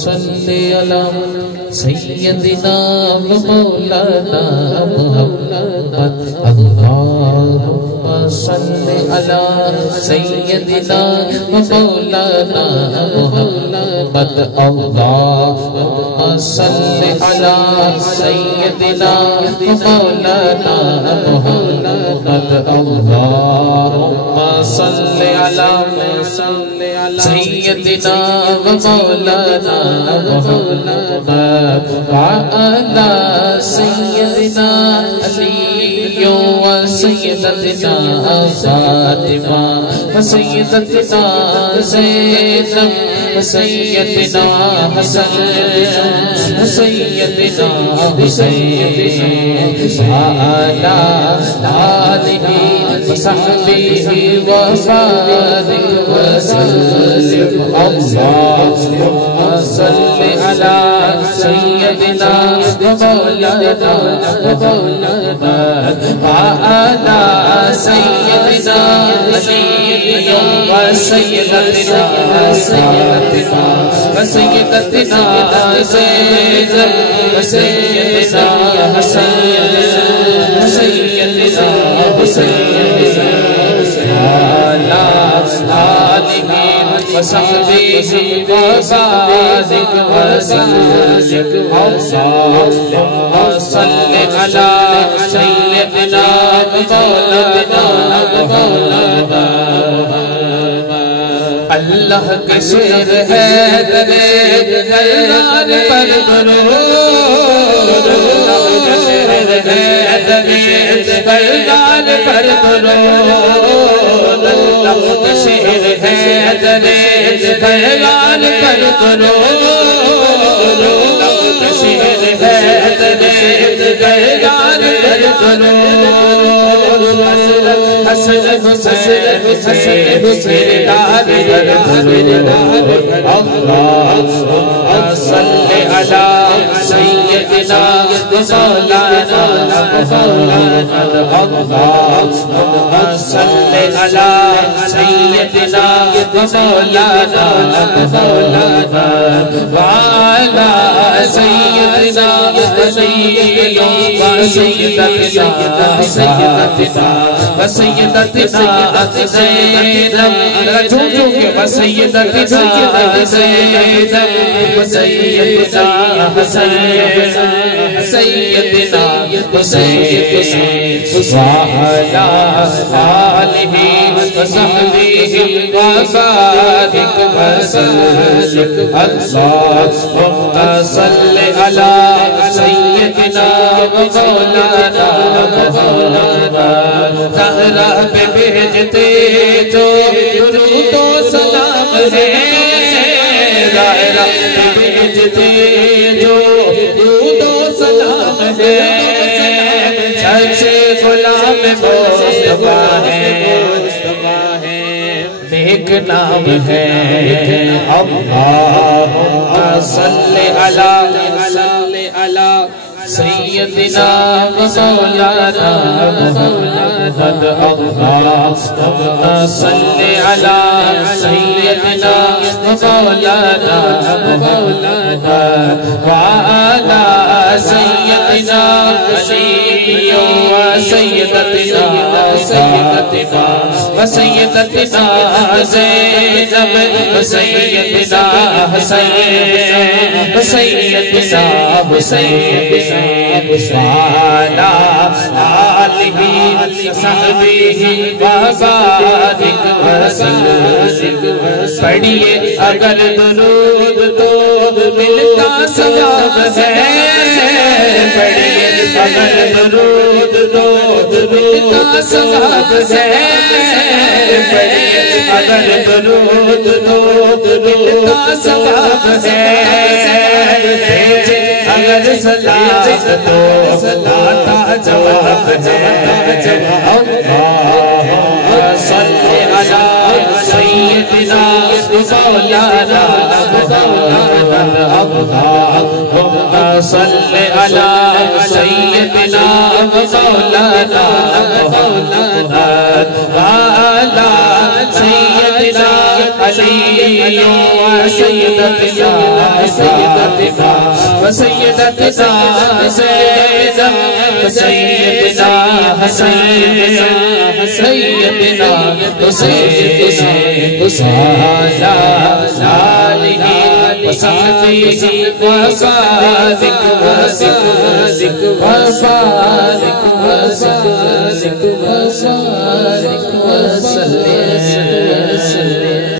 صلی علی سیدنا و مولانا محمد اللہم صلی علی سیدنا و مولانا محمد اللہم صلی علی سیدنا و مولانا محمد اللہم صلی علی سیدنا و مولانا محمد وعلى سيدنا علي وسيدتنا فاطمة وسيدتنا زينب وسيدنا حسن وسيدنا حسين وعلى آله وصحبه وبارك وسلم اللهم صل على سيدنا ومولانا وعلى سيدنا علي وسيدتنا وسيدتنا زينب وسيدنا حسن وسيدنا حسين وعلى آله وصحبه وبارك وسلم اللهم صل على سيدنا مولانا اللہ کے شعر ہے درے دربار پر درود اللہ کے شعر ہے درے دربار پر درود اللہ کے شعر ہے درے دربار پر درود اللہ کے شعر ہے درے دربار پر درود حسن حسین حسین اللهم صل على سيدنا مولانا محمد اللهم صل على سيدنا مولانا محمد وعلى سيدنا وسيدتنا زينب وسيدتنا زينب وسيدنا حسن سيدنا حسين وعلى آله وصحبه وبارك وسلم اللهم صل على سيدنا ومولانا زہرا پہ بھیجتے جو درود و سلام ہے زہرا پہ بھیجتے جو درود و سلام ہے چھچے غلام مصطفیٰ ہے نیک نام ہے اللہم صلی علی سیدنا مولانا محمد اللہم صلی علی سیدنا مولانا محمد وعلى سيدنا علي وسيدتنا وسيدتنا زينب وسيدنا حسين وسيدنا حسين وعلى آله وصحبه وبارك وسلم پڑھیے اگر درود تو دل کا ثواب ہے پڑھیے اگر درود تو دل کا ثواب ہے پڑھیے اگر درود تو دل کا ثواب ہے اگر صلاة تو صلاة جواب اللہم صل علی سیدنا مولانا محمد اللہم صل علی سیدنا مولانا محمد وعلی سیدنا علي وسيدتنا وسيدتنا سيدنا سيدنا وعلى آله وصحبه وبارك وسلم